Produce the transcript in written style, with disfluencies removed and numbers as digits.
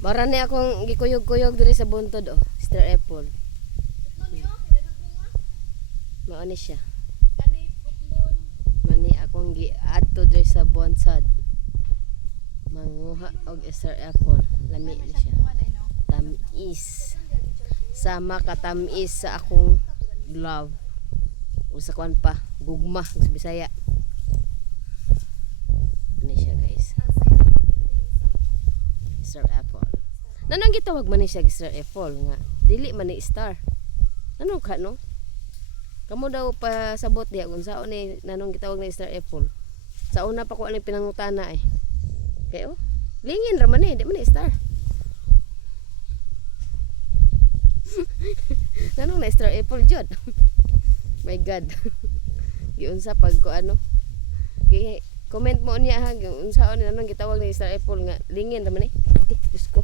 Marani akong gikuyog-kuyog diri sa buntod oh, Star apple. Mao ni siya. Mani akong giadto diri sa bonsad. Manguha og Star apple. Lami ni siya. Tamis. Sama ka tamis sa akong glove. Usa kuan pa, gugma sa Bisaya. Ano siya guys? Star apple. Nanong gitawag man ni siya Star apple nga dili man ni star. Ano ka no? Kamu daw pa sabot diha kung sao ni nanong gitawag na Star apple. Sa una pa ko ani pinangutana eh. Kay oh, lingin ra man di man ni star. Nanong na Star apple jud. My God. Giunsa pag ko ano? Comment mo niya ha, unsa ni nanong gitawag ni Star apple nga lingin ra man eh. Diyos ko.